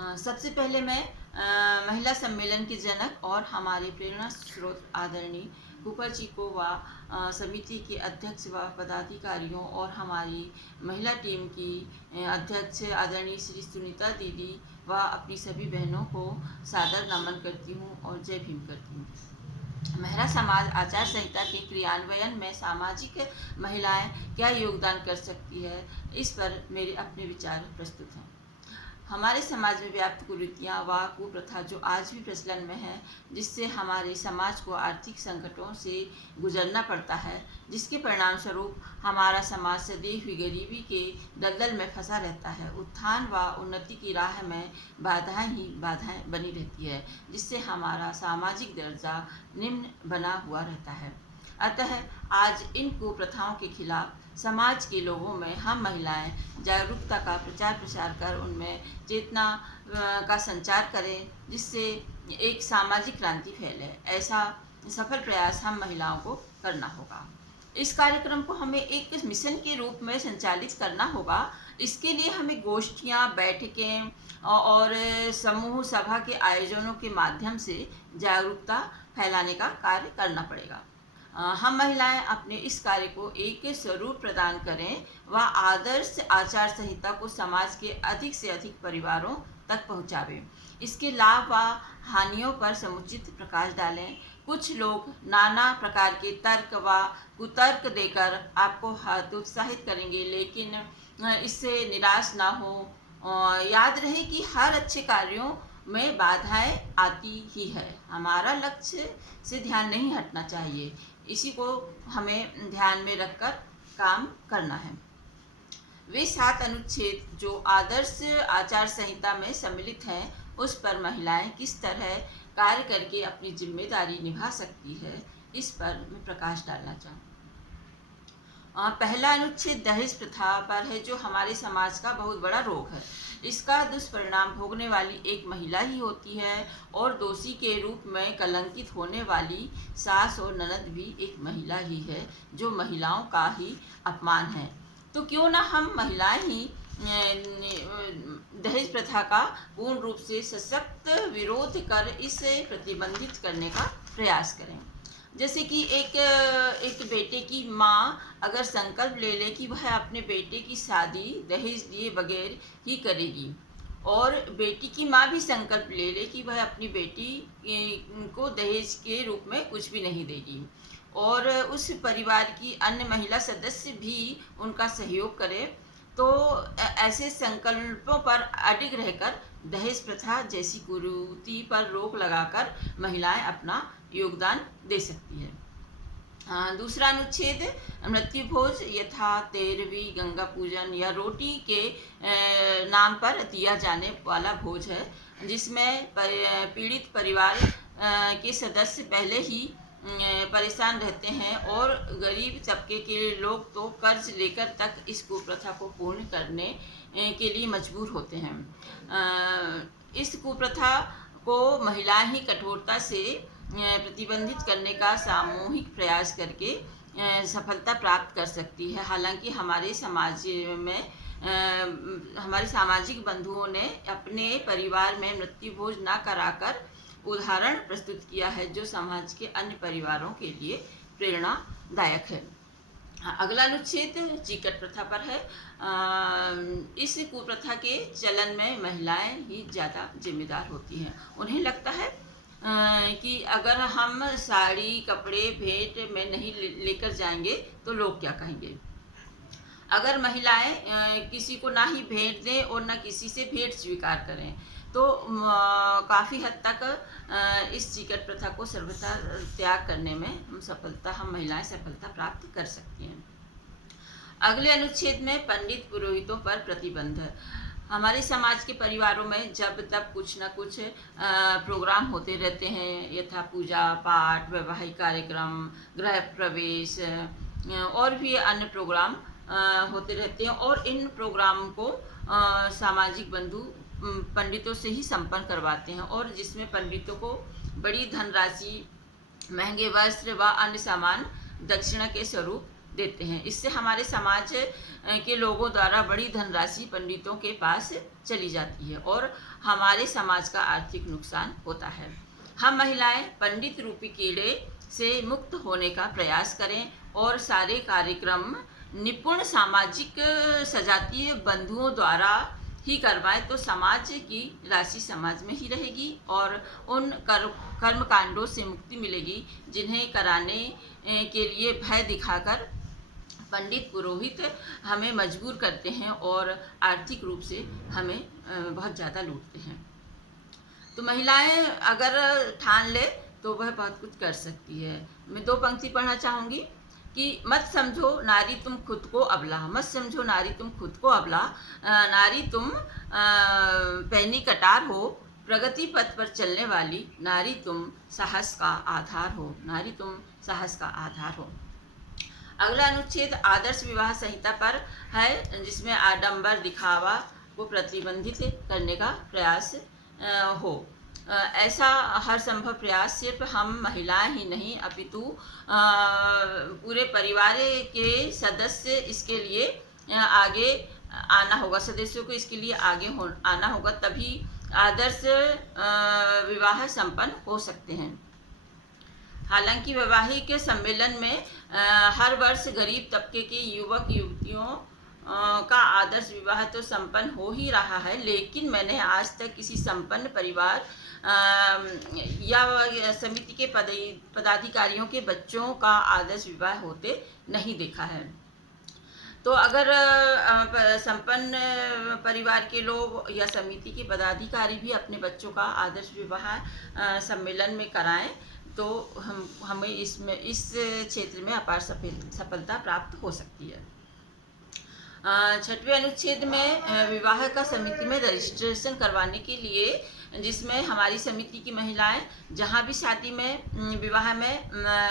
सबसे पहले मैं महिला सम्मेलन के जनक और हमारे प्रेरणा स्रोत आदरणीय कूपर जी को व समिति के अध्यक्ष व पदाधिकारियों और हमारी महिला टीम की अध्यक्ष आदरणीय श्री सुनीता दीदी व अपनी सभी बहनों को सादर नमन करती हूँ और जय भीम करती हूँ। महिला समाज आचार संहिता के क्रियान्वयन में सामाजिक महिलाएं क्या योगदान कर सकती है, इस पर मेरे अपने विचार प्रस्तुत हैं। हमारे समाज में व्याप्त कुरीतियाँ व कुप्रथा जो आज भी प्रचलन में है, जिससे हमारे समाज को आर्थिक संकटों से गुजरना पड़ता है, जिसके परिणाम स्वरूप हमारा समाज सदैव ही गरीबी के दलदल में फंसा रहता है। उत्थान व उन्नति की राह में बाधाएं ही बाधाएं बनी रहती है, जिससे हमारा सामाजिक दर्जा निम्न बना हुआ रहता है। अतः आज इन कुप्रथाओं के खिलाफ समाज के लोगों में हम महिलाएं जागरूकता का प्रचार प्रसार कर उनमें चेतना का संचार करें, जिससे एक सामाजिक क्रांति फैले। ऐसा सफल प्रयास हम महिलाओं को करना होगा। इस कार्यक्रम को हमें एक मिशन के रूप में संचालित करना होगा। इसके लिए हमें गोष्ठियाँ, बैठकें और समूह सभा के आयोजनों के माध्यम से जागरूकता फैलाने का कार्य करना पड़ेगा। हम महिलाएं अपने इस कार्य को एक स्वरूप प्रदान करें व आदर्श आचार संहिता को समाज के अधिक से अधिक परिवारों तक पहुंचावें। इसके लाभ व हानियों पर समुचित प्रकाश डालें। कुछ लोग नाना प्रकार के तर्क व कुतर्क देकर आपको हतोत्साहित करेंगे, लेकिन इससे निराश ना हो। याद रहे कि हर अच्छे कार्यों में बाधाएं आती ही है। हमारा लक्ष्य से ध्यान नहीं हटना चाहिए। इसी को हमें ध्यान में रखकर काम करना है। वे 7 अनुच्छेद जो आदर्श आचार संहिता में सम्मिलित हैं, उस पर महिलाएं किस तरह कार्य करके अपनी जिम्मेदारी निभा सकती है, इस पर मैं प्रकाश डालना चाहूँ। पहला अनुच्छेद दहेज प्रथा पर है, जो हमारे समाज का बहुत बड़ा रोग है। इसका दुष्परिणाम भोगने वाली एक महिला ही होती है और दोषी के रूप में कलंकित होने वाली सास और ननद भी एक महिला ही है, जो महिलाओं का ही अपमान है। तो क्यों ना हम महिलाएं ही दहेज प्रथा का पूर्ण रूप से सशक्त विरोध कर इसे प्रतिबंधित करने का प्रयास करें। जैसे कि एक बेटे की माँ अगर संकल्प ले ले कि वह अपने बेटे की शादी दहेज दिए बगैर ही करेगी, और बेटी की माँ भी संकल्प ले ले कि वह अपनी बेटी को दहेज के रूप में कुछ भी नहीं देगी, और उस परिवार की अन्य महिला सदस्य भी उनका सहयोग करे, तो ऐसे संकल्पों पर अडिग रहकर दहेज प्रथा जैसी कुरीति पर रोक लगाकर महिलाएं अपना योगदान दे सकती है। दूसरा अनुच्छेद मृत्यु भोज यथा 13वीं गंगा पूजन या रोटी के नाम पर दिया जाने वाला भोज है, जिसमें पीड़ित परिवार के सदस्य पहले ही परेशान रहते हैं और गरीब तबके के लोग तो कर्ज लेकर तक इस कुप्रथा को पूर्ण करने के लिए मजबूर होते हैं। इस कुप्रथा को महिलाएं ही कठोरता से प्रतिबंधित करने का सामूहिक प्रयास करके सफलता प्राप्त कर सकती है। हालांकि हमारे समाज में हमारे सामाजिक बंधुओं ने अपने परिवार में मृत्यु भोज न कराकर उदाहरण प्रस्तुत किया है, जो समाज के अन्य परिवारों के लिए प्रेरणादायक है। अगला अनुच्छेद चिकट प्रथा पर है। इस कुप्रथा के चलन में महिलाएं ही ज़्यादा जिम्मेदार होती हैं। उन्हें लगता है कि अगर हम साड़ी कपड़े भेंट में नहीं लेकर जाएंगे तो लोग क्या कहेंगे। अगर महिलाएं किसी को ना ही भेंट दें और ना किसी से भेंट स्वीकार करें, तो काफ़ी हद तक इस चिकट प्रथा को सर्वथा त्याग करने में हम महिलाएं सफलता प्राप्त कर सकती हैं। अगले अनुच्छेद में पंडित पुरोहितों पर प्रतिबंध। हमारे समाज के परिवारों में जब तब कुछ न कुछ प्रोग्राम होते रहते हैं, यथा पूजा पाठ, वैवाहिक कार्यक्रम, गृह प्रवेश और भी अन्य प्रोग्राम होते रहते हैं, और इन प्रोग्राम को सामाजिक बंधु पंडितों से ही संपन्न करवाते हैं, और जिसमें पंडितों को बड़ी धनराशि, महंगे वस्त्र व अन्य सामान दक्षिणा के स्वरूप देते हैं। इससे हमारे समाज के लोगों द्वारा बड़ी धनराशि पंडितों के पास चली जाती है और हमारे समाज का आर्थिक नुकसान होता है। हम महिलाएं पंडित रूपी कीड़े से मुक्त होने का प्रयास करें और सारे कार्यक्रम निपुण सामाजिक सजातीय बंधुओं द्वारा ही करवाएं तो समाज की राशि समाज में ही रहेगी और उन कर्म कांडों से मुक्ति मिलेगी जिन्हें कराने के लिए भय दिखाकर पंडित पुरोहित हमें मजबूर करते हैं और आर्थिक रूप से हमें बहुत ज़्यादा लूटते हैं। तो महिलाएं अगर ठान ले तो वह बहुत कुछ कर सकती है। मैं 2 पंक्ति पढ़ना चाहूँगी कि मत समझो नारी तुम खुद को अबला, मत समझो नारी तुम खुद को अबला, नारी तुम पैनी कटार हो, प्रगति पथ पर चलने वाली नारी तुम साहस का आधार हो, नारी तुम साहस का आधार हो। अगला अनुच्छेद आदर्श विवाह संहिता पर है, जिसमें आडंबर दिखावा को प्रतिबंधित करने का प्रयास हो। ऐसा हर संभव प्रयास सिर्फ हम महिलाएं ही नहीं अपितु पूरे परिवार के सदस्य इसके लिए आगे आना होगा, सदस्यों को इसके लिए आगे आना होगा, तभी आदर्श विवाह संपन्न हो सकते हैं। हालांकि वैवाहिक सम्मेलन में हर वर्ष गरीब तबके के युवक युवतियों का आदर्श विवाह तो संपन्न हो ही रहा है, लेकिन मैंने आज तक किसी संपन्न परिवार या समिति के पदाधिकारियों के बच्चों का आदर्श विवाह होते नहीं देखा है। तो अगर संपन्न परिवार के लोग या समिति के पदाधिकारी भी अपने बच्चों का आदर्श विवाह सम्मेलन में कराएं तो हमें इस क्षेत्र में अपार सफलता प्राप्त हो सकती है। 6वें अनुच्छेद में विवाह का समिति में रजिस्ट्रेशन करवाने के लिए, जिसमें हमारी समिति की महिलाएं जहां भी शादी में विवाह में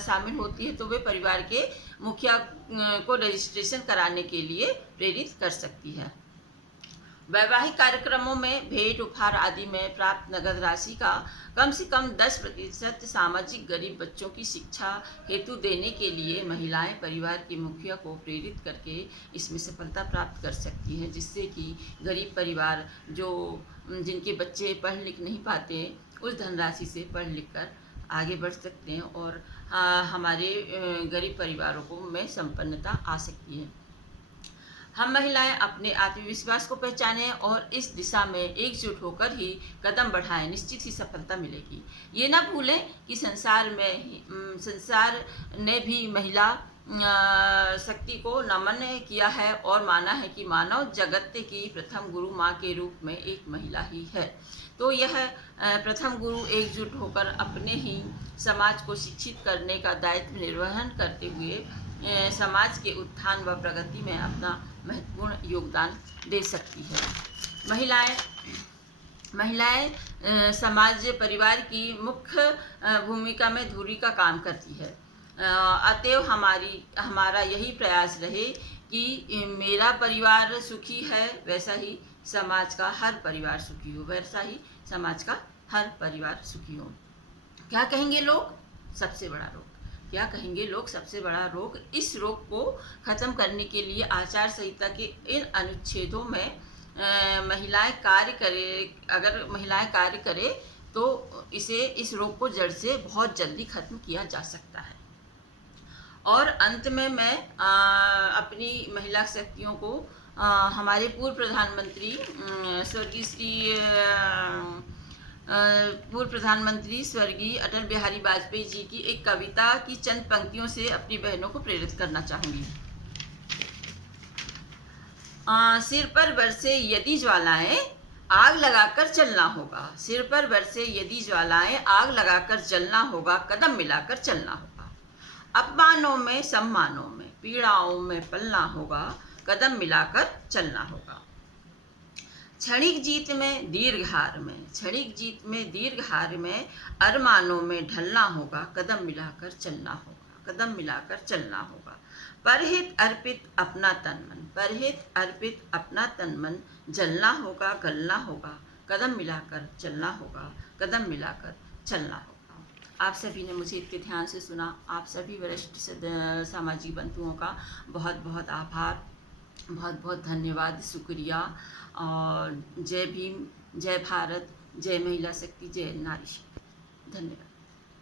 शामिल होती है तो वे परिवार के मुखिया को रजिस्ट्रेशन कराने के लिए प्रेरित कर सकती है। वैवाहिक कार्यक्रमों में भेंट उपहार आदि में प्राप्त नगद राशि का कम से कम 10% सामाजिक गरीब बच्चों की शिक्षा हेतु देने के लिए महिलाएं परिवार के मुखिया को प्रेरित करके इसमें सफलता प्राप्त कर सकती हैं, जिससे कि गरीब परिवार जिनके बच्चे पढ़ लिख नहीं पाते उस धनराशि से पढ़ लिख कर आगे बढ़ सकते हैं और हमारे गरीब परिवारों को में संपन्नता आ सकती है। हम महिलाएं अपने आत्मविश्वास को पहचानें और इस दिशा में एकजुट होकर ही कदम बढ़ाएं, निश्चित ही सफलता मिलेगी। ये ना भूलें कि संसार ने भी महिला शक्ति को नमन किया है और माना है कि मानव जगत की प्रथम गुरु माँ के रूप में एक महिला ही है। तो यह प्रथम गुरु एकजुट होकर अपने ही समाज को शिक्षित करने का दायित्व निर्वहन करते हुए समाज के उत्थान व प्रगति में अपना महत्वपूर्ण योगदान दे सकती है। महिलाएं समाज परिवार की मुख्य भूमिका में धुरी का काम करती है। अतएव हमारा यही प्रयास रहे कि मेरा परिवार सुखी है वैसा ही समाज का हर परिवार सुखी हो, वैसा ही समाज का हर परिवार सुखी हो। क्या कहेंगे लोग? सबसे बड़ा रोग। क्या कहेंगे लोग? सबसे बड़ा रोग। इस रोग को खत्म करने के लिए आचार संहिता के इन अनुच्छेदों में महिलाएं कार्य करें, अगर महिलाएं कार्य करें तो इस रोग को जड़ से बहुत जल्दी खत्म किया जा सकता है। और अंत में मैं अपनी महिला शक्तियों को हमारे पूर्व प्रधानमंत्री स्वर्गीय अटल बिहारी वाजपेयी जी की एक कविता की चंद पंक्तियों से अपनी बहनों को प्रेरित करना चाहूँगी। सिर पर बरसे यदि ज्वालाएं आग लगाकर चलना होगा, सिर पर बरसे यदि ज्वालाएं आग लगाकर जलना होगा, कदम मिलाकर चलना होगा। अपमानों में सम्मानों में पीड़ाओं में पलना होगा, कदम मिलाकर चलना होगा। क्षणिक जीत में दीर्घ हार में, क्षणिक जीत में दीर्घ हार में अरमानों में ढलना होगा, कदम मिलाकर चलना होगा, कदम मिलाकर चलना होगा। परहित अर्पित अपना तन मन, परहित अर्पित अपना तन मन जलना होगा, गलना होगा, कदम मिलाकर चलना होगा, कदम मिलाकर चलना होगा। आप सभी ने मुझे इतने ध्यान से सुना। आप सभी वरिष्ठ सामाजिक बंधुओं का बहुत बहुत आभार, बहुत बहुत धन्यवाद, शुक्रिया। और जय भीम, जय भारत, जय महिला शक्ति, जय नारी शक्ति। धन्यवाद।